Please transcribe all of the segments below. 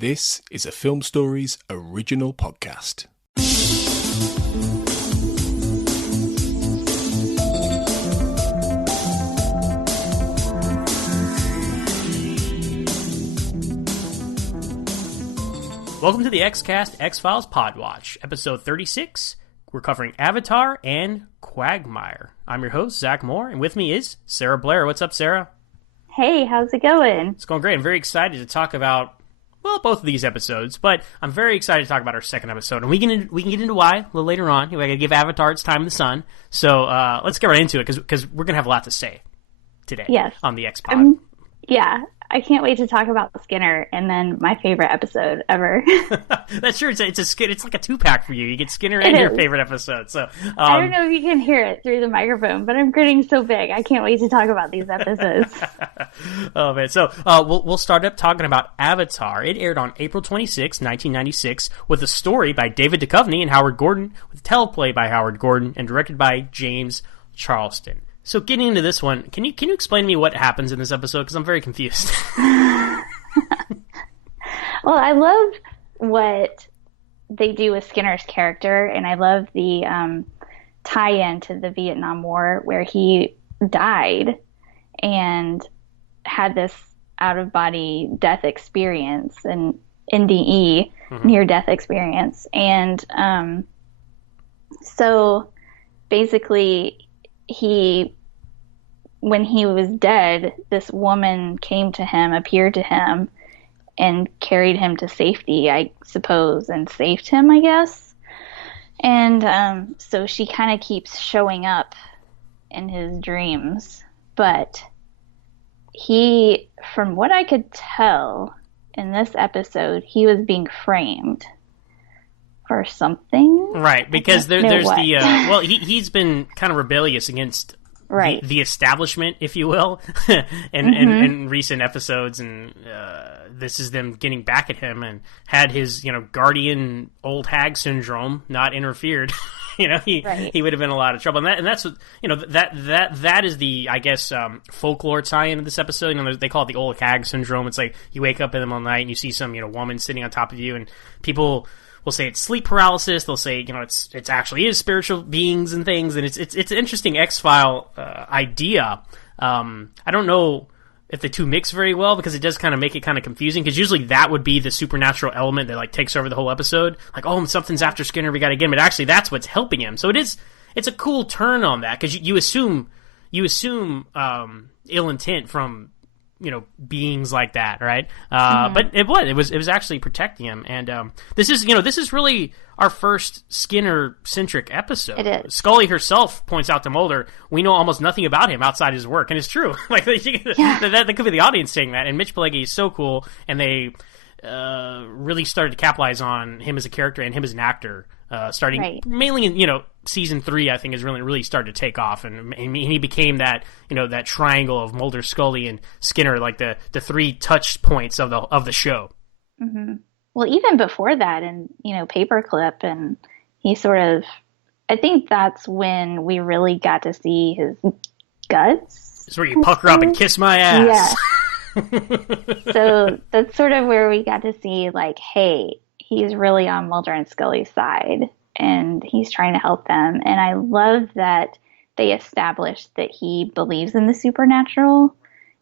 This is a Film Stories original podcast. Welcome to the X-Cast X-Files Podwatch, episode 36. We're covering Avatar and Quagmire. I'm your host, Zach Moore, and with me is Sarah Blair. What's up, Sarah? Hey, how's it going? It's going great. I'm very excited to talk about, well, both of these episodes, but I'm very excited to talk about our second episode, and we can get into why a little later on. We got to give Avatar its time in the sun, so let's get right into it, because we're going to have a lot to say today on the X-Pod. Yeah, I can't wait to talk about Skinner, and then my favorite episode ever. That's true. It's like a two-pack for you. You get Skinner and your favorite episode. So I don't know if you can hear it through the microphone, but I'm grinning so big. I can't wait to talk about these episodes. Oh man! So we'll start up talking about Avatar. It aired on April 26, 1996, with a story by David Duchovny and Howard Gordon, with teleplay by Howard Gordon, and directed by James Charleston. So getting into this one, can you explain to me what happens in this episode? Because I'm very confused. Well, I love what they do with Skinner's character, and I love the tie-in to the Vietnam War, where he died and had this out-of-body death experience, an NDE, near-death experience. And so basically when he was dead, this woman came to him, appeared to him, and carried him to safety, I suppose, and saved him, I guess. And so she kind of keeps showing up in his dreams. But he, from what I could tell in this episode, he was being framed for something. Right, because there's well, he's been kind of rebellious against the establishment, if you will, in recent episodes, and this is them getting back at him, and had his guardian old hag syndrome not interfered, he would have been in a lot of trouble. And that's that is the, I guess, folklore tie-in of this episode. They call it the old hag syndrome. It's like you wake up in the middle of the night and you see some woman sitting on top of you, and people will say it's sleep paralysis. They'll say, it's actually is spiritual beings and things, and it's an interesting X-File idea. I don't know if the two mix very well, because it does kind of make it kind of confusing, because usually that would be the supernatural element that takes over the whole episode. Like, oh, something's after Skinner, we got to get him. But actually, that's what's helping him. So it's a cool turn on that, because you assume ill intent from beings like that, right? But it was actually protecting him, and this is really our first Skinner-centric episode. It is. Scully herself points out to Mulder, we know almost nothing about him outside his work, and it's true. That could be the audience saying that, and Mitch Pileggi is so cool, and they really started to capitalize on him as a character and him as an actor, starting mainly in season 3. I think is really started to take off, and he became that that triangle of Mulder, Scully, and Skinner, like the three touch points of the show. Mm-hmm. Well, even before that, and Paperclip, and he sort of, I think that's when we really got to see his guts. It's where you pucker up and kiss my ass. Yeah. So that's sort of where we got to see, hey, he's really on Mulder and Scully's side, and he's trying to help them. And I love that they established that he believes in the supernatural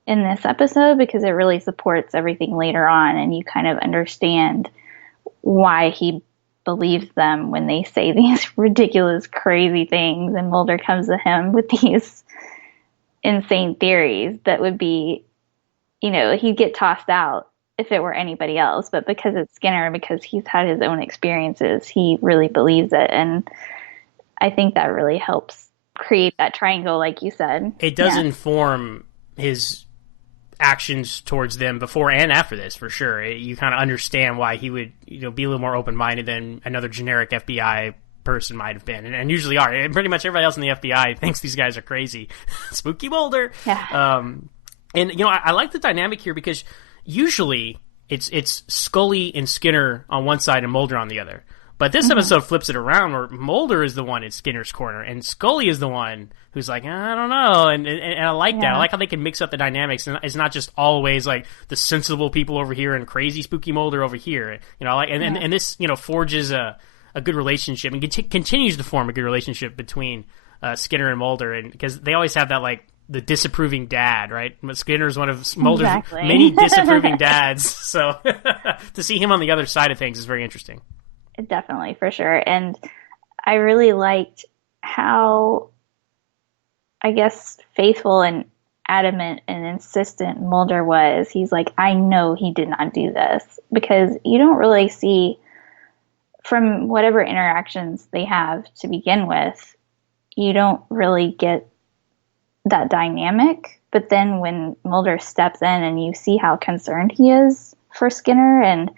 in this episode, because it really supports everything later on, and you kind of understand why he believes them when they say these ridiculous, crazy things, and Mulder comes to him with these insane theories that would be, he'd get tossed out if it were anybody else, but because it's Skinner, because he's had his own experiences, he really believes it. And I think that really helps create that triangle, like you said. It does inform his actions towards them before and after this, for sure. You kind of understand why he would be a little more open-minded than another generic FBI person might have been, and usually are. And pretty much everybody else in the FBI thinks these guys are crazy. Spooky Mulder. Yeah. And I like the dynamic here, because usually it's Scully and Skinner on one side and Mulder on the other. But this episode flips it around, where Mulder is the one in Skinner's corner, and Scully is the one who's like, I don't know, and I like that. I like how they can mix up the dynamics, and it's not just always like the sensible people over here and crazy spooky Mulder over here. You know, like and this forges a good relationship and continues to form a good relationship between Skinner and Mulder, and because they always have that like the disapproving dad, right? Skinner's one of Mulder's many disapproving dads, so to see him on the other side of things is very interesting. Definitely, for sure. And I really liked how, I guess, faithful and adamant and insistent Mulder was. He's like, I know he did not do this, because you don't really see, from whatever interactions they have to begin with, you don't really get that dynamic. But then when Mulder steps in and you see how concerned he is for Skinner and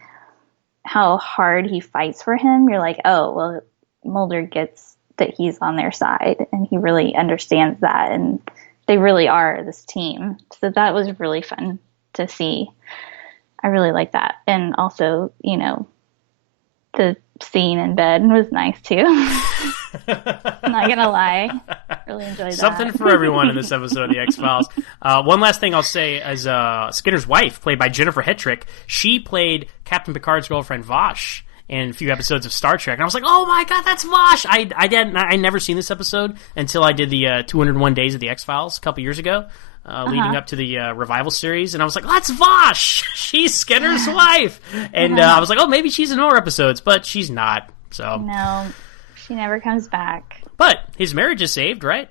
how hard he fights for him, you're like, oh, well, Mulder gets that he's on their side, and he really understands that, and they really are this team. So that was really fun to see. I really like that. And also, the scene in bed was nice too. Not gonna lie, really enjoyed that. Something for everyone in this episode of the X-Files. One last thing I'll say is Skinner's wife, played by Jennifer Hetrick, she played Captain Picard's girlfriend Vosh in a few episodes of Star Trek, and I was like, "Oh my god, that's Vosh!" I never seen this episode until I did the 201 Days of the X-Files a couple years ago, leading up to the revival series, and I was like, "That's Vosh! She's Skinner's wife!" And I was like, "Oh, maybe she's in more episodes," but she's not. So no, she never comes back. But his marriage is saved, right?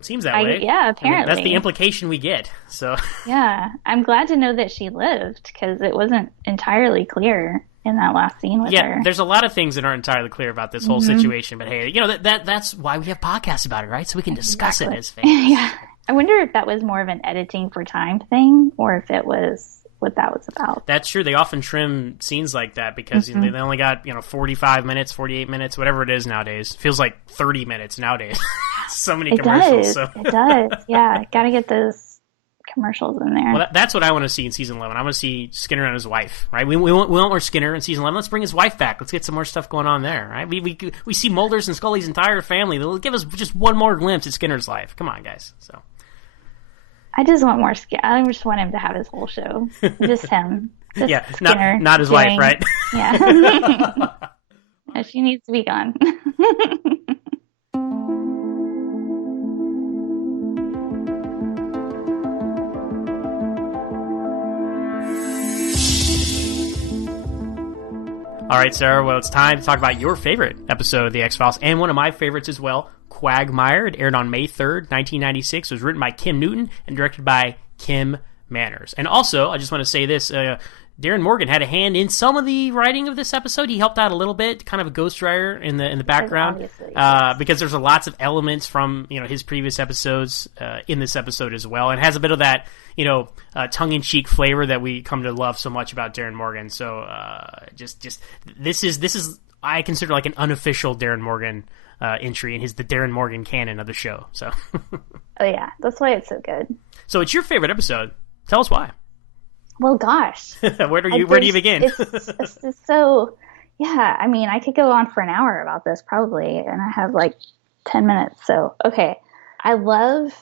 Seems that way. Yeah, apparently. I mean, that's the implication we get. So yeah, I'm glad to know that she lived, because it wasn't entirely clear in that last scene with her. Yeah, there's a lot of things that aren't entirely clear about this whole situation, but hey, that's why we have podcasts about it, right? So we can discuss it as fans. Yeah. I wonder if that was more of an editing for time thing, or if it was what that was about. That's true. They often trim scenes like that because they only got 45 minutes, 48 minutes, whatever it is nowadays. It feels like 30 minutes nowadays. So many commercials. It does. Yeah, got to get those commercials in there. Well, that's what I want to see in season 11. I want to see Skinner and his wife, right? We want more Skinner in season 11. Let's bring his wife back. Let's get some more stuff going on there, right? We see Mulder's and Scully's entire family. They'll give us just one more glimpse at Skinner's life. Come on, guys. So I just want more Skinner. I just want him to have his whole show. Just him. Just yeah, Skinner not his wife, right? Yeah. No, she needs to be gone. All right, Sarah, well, it's time to talk about your favorite episode of The X-Files, and one of my favorites as well, Quagmire. It aired on May 3rd, 1996. It was written by Kim Newton and directed by Kim Manners. And also, I just want to say this, Darren Morgan had a hand in some of the writing of this episode. He helped out a little bit, kind of a ghostwriter in the background, because there's lots of elements from his previous episodes in this episode as well, and has a bit of that tongue-in-cheek flavor that we come to love so much about Darren Morgan. So just this is I consider like an unofficial Darren Morgan entry in the Darren Morgan canon of the show. So oh yeah, that's why it's so good. So it's your favorite episode. Tell us why. Well, gosh, where do you begin? it's so, yeah. I mean, I could go on for an hour about this probably, and I have like 10 minutes. So, okay, I love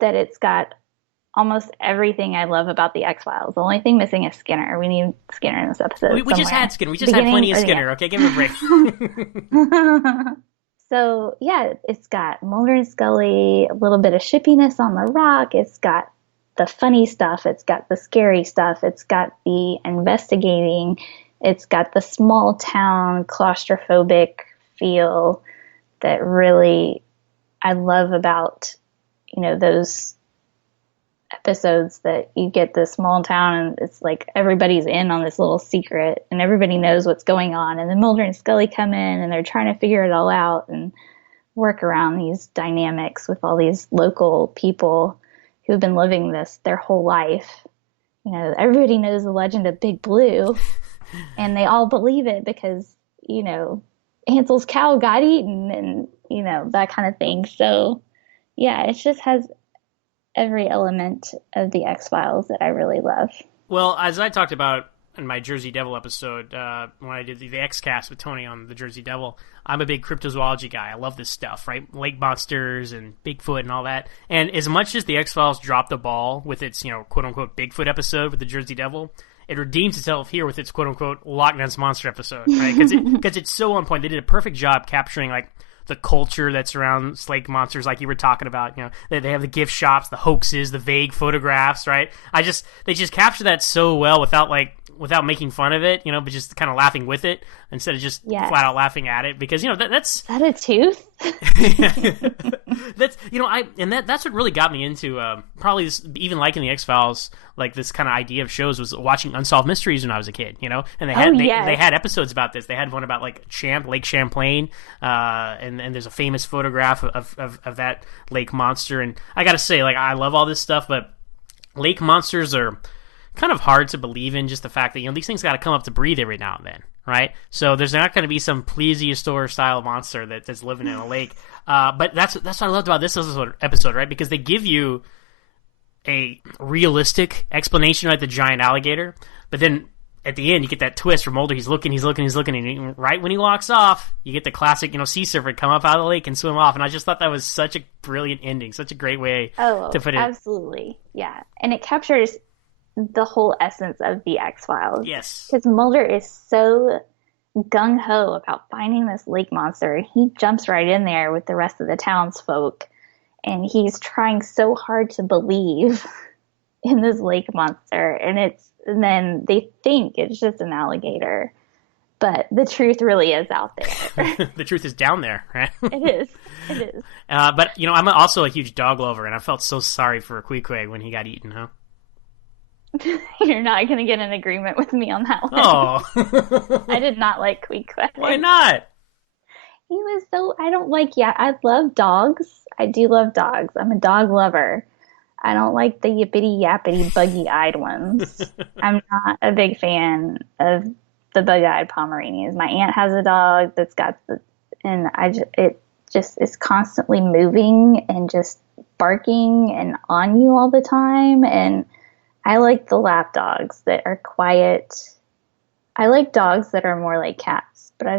that it's got almost everything I love about the X-Files. The only thing missing is Skinner. We need Skinner in this episode. We just had Skinner. We just had plenty of Skinner. Okay, give him a break. So, yeah, it's got Mulder and Scully, a little bit of shippiness on the rock. It's got the funny stuff. It's got the scary stuff. It's got the investigating. It's got the small town claustrophobic feel that really I love about, those episodes that you get the small town and it's like everybody's in on this little secret and everybody knows what's going on. And then Mulder and Scully come in and they're trying to figure it all out and work around these dynamics with all these local people who've been living this their whole life. Everybody knows the legend of Big Blue and they all believe it because, Hansel's cow got eaten and, that kind of thing. So yeah, it just has every element of the X-Files that I really love. Well, as I talked about in my Jersey Devil episode, when I did the X-Cast with Tony on the Jersey Devil, I'm a big cryptozoology guy. I love this stuff, right? Lake monsters and Bigfoot and all that. And as much as the X-Files dropped the ball with its, quote-unquote Bigfoot episode with the Jersey Devil, it redeems itself here with its quote-unquote Loch Ness Monster episode, right? Because it's so on point. They did a perfect job capturing, like, the culture that surrounds lake monsters, like you were talking about. They have the gift shops, the hoaxes, the vague photographs, right? They just capture that so well without making fun of it, but just kind of laughing with it instead of just flat out laughing at it, because that's Is that a tooth? That's what really got me into probably even liking the X-Files, like this kind of idea of shows, was watching Unsolved Mysteries when I was a kid, and they had episodes about this. They had one about like Lake Champlain, and there's a famous photograph of that lake monster. And I gotta say, like, I love all this stuff, but lake monsters are kind of hard to believe in, just the fact that these things got to come up to breathe every now and then, right? So there's not going to be some plesiosaur style monster that's living in a lake. But that's what I loved about this episode, right? Because they give you a realistic explanation, right? The giant alligator, but then at the end you get that twist where Mulder, he's looking, and right when he walks off, you get the classic, sea serpent come up out of the lake and swim off. And I just thought that was such a brilliant ending, such a great way to put it. Absolutely, yeah, and it captures the whole essence of the X-Files. Yes. Because Mulder is so gung-ho about finding this lake monster. He jumps right in there with the rest of the townsfolk, and he's trying so hard to believe in this lake monster. And then they think it's just an alligator. But the truth really is out there. The truth is down there, right? It is. But, I'm also a huge dog lover, and I felt so sorry for Queequeg when he got eaten, huh? You're not going to get an agreement with me on that one. Oh. I did not like Queequeg. Why not? He was I love dogs. I do love dogs. I'm a dog lover. I don't like the yippity yappity buggy-eyed ones. I'm not a big fan of the bug-eyed Pomeranians. My aunt has a dog that's got it just is constantly moving and just barking and on you all the time. And I like the lap dogs that are quiet. I like dogs that are more like cats, but I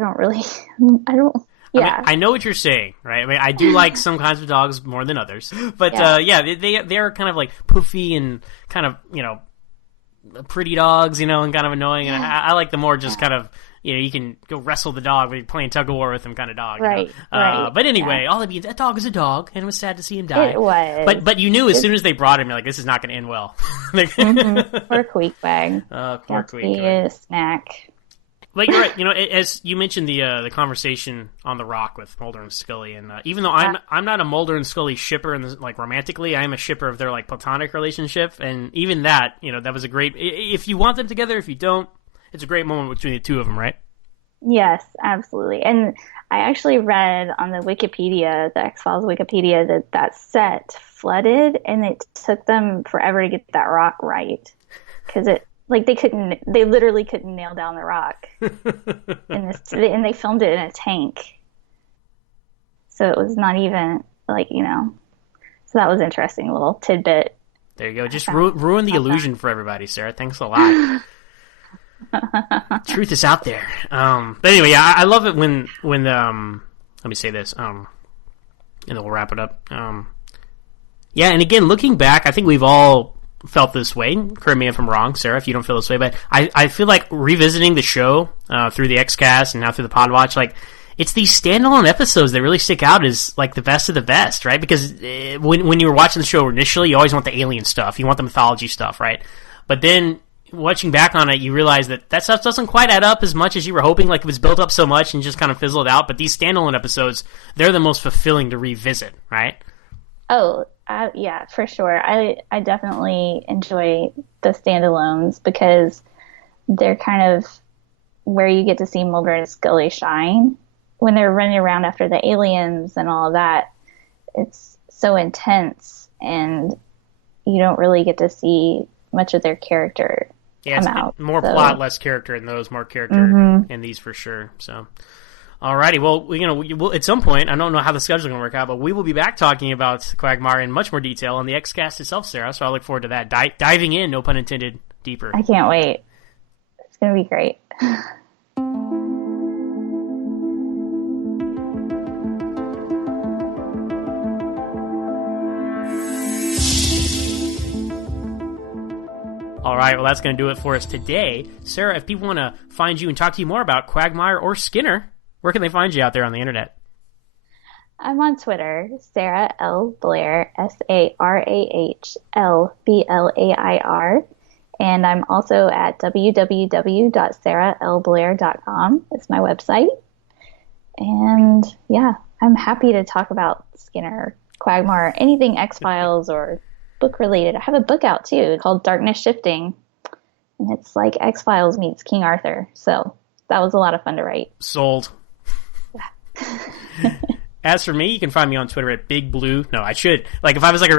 I know what you're saying, right? I mean, I do like some kinds of dogs more than others, but they are kind of like poofy and kind of, pretty dogs, and kind of annoying. And I like the more just kind of, you can go wrestle the dog when you're playing tug of war with him kind of dog. Right. Right. But anyway, all of you, that dog is a dog, and it was sad to see him die. It was. But you knew as soon as they brought him, you're like, this is not going to end well. Poor Queequeg. Poor Queequeg. He is a snack. But you're right. As you mentioned the conversation on the Rock with Mulder and Scully, and even though I'm not a Mulder and Scully shipper, romantically, I am a shipper of their platonic relationship, and even that, that was a great. If you want them together, if you don't, it's a great moment between the two of them, right? Yes, absolutely. And I actually read on the Wikipedia, the X-Files Wikipedia, that set flooded, and it took them forever to get that rock right, because they literally couldn't nail down the rock and they filmed it in a tank, so it was not even so that was interesting, a little tidbit. There you go. Just ruin the illusion for everybody, Sarah. Thanks a lot. Truth is out there. But anyway, I love it when let me say this, and then we'll wrap it up. And again, looking back, I think we've all felt this way. Correct me if I'm wrong, Sarah, if you don't feel this way, but I feel like revisiting the show through the X-Cast and now through the Podwatch, it's these standalone episodes that really stick out as the best of the best, right? Because when you were watching the show initially, you always want the alien stuff, you want the mythology stuff, right? But then watching back on it, you realize that stuff doesn't quite add up as much as you were hoping. It was built up so much and just kind of fizzled out. But these standalone episodes, they're the most fulfilling to revisit, right? Oh, yeah, for sure. I definitely enjoy the standalones because they're kind of where you get to see Mulder and Scully shine. When they're running around after the aliens and all of that, it's so intense, and you don't really get to see much of their character come out. More plot, less character in those, more character in these for sure. So, alrighty, well, we'll, at some point, I don't know how the schedule's going to work out, but we will be back talking about Quagmire in much more detail on the X-Cast itself, Sarah, so I look forward to that. Diving in, no pun intended, deeper. I can't wait. It's going to be great. All right, well, that's going to do it for us today. Sarah, if people want to find you and talk to you more about Quagmire or Skinner, where can they find you out there on the internet? I'm on Twitter, Sarah L. Blair, SarahLBlair. And I'm also at www.sarahlblair.com. It's my website. And yeah, I'm happy to talk about Skinner, Quagmire, anything X-Files or book related. I have a book out too called Darkness Shifting. And it's like X-Files meets King Arthur. So that was a lot of fun to write. Sold. As for me, you can find me on Twitter at Big Blue. No, I should. Like, if I was like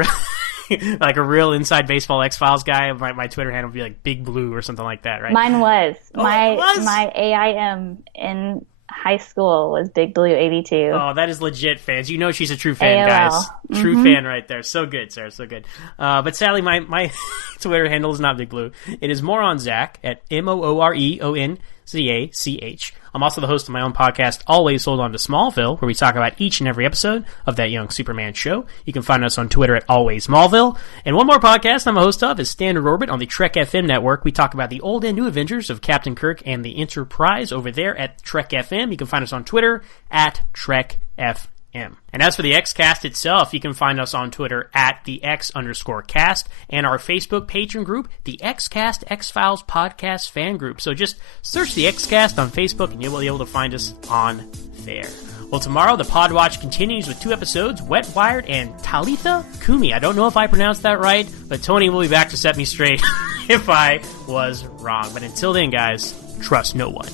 a real inside baseball X-Files guy, my Twitter handle would be like Big Blue or something like that, right? Mine was. My AIM in high school was Big Blue 82. Oh, that is legit, fans. You know she's a true fan, AOL. Guys. True fan right there. So good, Sarah. So good. But sadly, my Twitter handle is not Big Blue. It is Moron Zach at MOOREONZACH. I'm also the host of my own podcast, Always Hold On to Smallville, where we talk about each and every episode of that young Superman show. You can find us on Twitter at Always Smallville. And one more podcast I'm a host of is Standard Orbit on the Trek FM network. We talk about the old and new adventures of Captain Kirk and the Enterprise over there at Trek FM. You can find us on Twitter at Trek FM. And as for the Xcast itself, you can find us on Twitter at the X_cast and our Facebook patron group, the Xcast X-Files Podcast Fan Group. So just search the Xcast on Facebook and you'll be able to find us on there. Well, tomorrow the Podwatch continues with 2 episodes, Wet Wired and Talitha Kumi. I don't know if I pronounced that right, but Tony will be back to set me straight if I was wrong. But until then, guys, trust no one.